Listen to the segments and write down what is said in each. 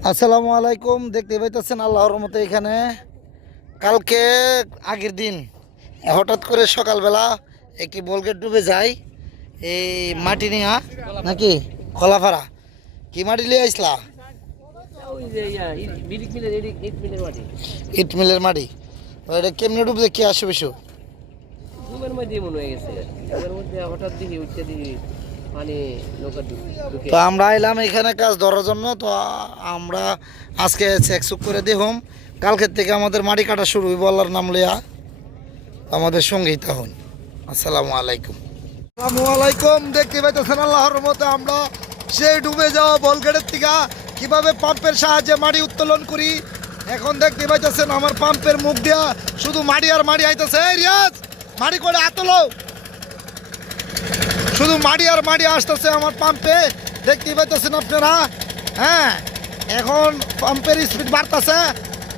আসসালামু আলাইকুম দেখতে পাইতেছেন আল্লাহর মতো এখানে। কালকে আগের দিন হঠাৎ করে সকালবেলা একটি বলগেট ডুবে যায় এই মাটি নিয়া নাকি? কলাফাড়া কি মাটি লিয়ে আইসলা? ওই ইট- মিলের মাটি। এটা কেমনে ডুবছে কি আসে বেশি মধ্যে মনে হয়ে গেছে। হঠাৎ দেখি উঠতে তো আমরা এলাম এখানে কাজ ধরার জন্য, তো আমরা আজকে চেকচুক করে দেখুম কালকের থেকে আমাদের মাটি কাটা শুরু হইব, আল্লাহর নাম লিয়া আমাদের সঙ্গেই তখন আসসালামু আলাইকুম। আসসালামু আলাইকুম, দেখতে পাইতেছেন আল্লাহর মতো আমরা সেই ডুবে যাওয়া বলগেটের থেকে কীভাবে পাম্পের সাহায্যে মাটি উত্তোলন করি। এখন দেখতে পাইতেছেন আমার পাম্পের মুখ দিয়া শুধু মাটি আর মাটি আইতেছে। রিয়াজ মাটি করে আতলো শুধু মাটি আর মাটি আসতেছে আমার পাম্পে দেখতেই পাইতেছেন আপনারা? হ্যাঁ এখন পাম্পের স্পিড বাড়তেছে।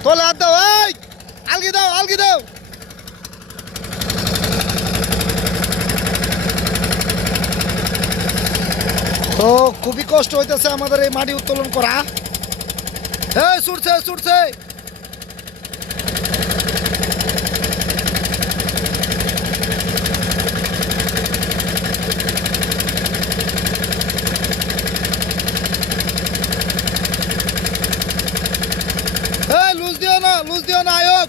তোলে হাত দাও আলগি দাও আলগি দাও! তো খুবই কষ্ট হইতেছে আমাদের এই মাটি উত্তোলন করা। এই, ছুটছে ছুটছে এই লুজ দিও না লুজ দিও না আয়োগ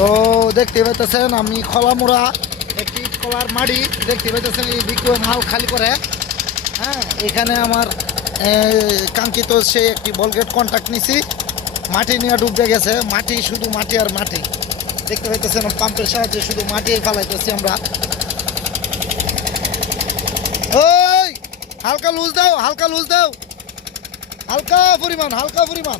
তো দেখতে পাইতেছেন, আমি খলামোড়া, একটি কলার মাড়ি দেখতে পাইতেছেন, এই বিক্রম হাল খালি করে। হ্যাঁ এখানে আমার কাঙ্ক্ষিত সেই একটি বলগেট কন্ট্যাক্ট নিছি। মাটি নিয়ে ডুবতে গেছে, মাটি শুধু মাটি আর মাটি। দেখতে পাইতেছেন, পাম্পের সাহায্যে শুধু মাটি ফালাইতেছি আমরা। ওই, হালকা লুজ দাও, হালকা লুজ দাও। হালকা পরিমাণ হালকা পরিমাণ।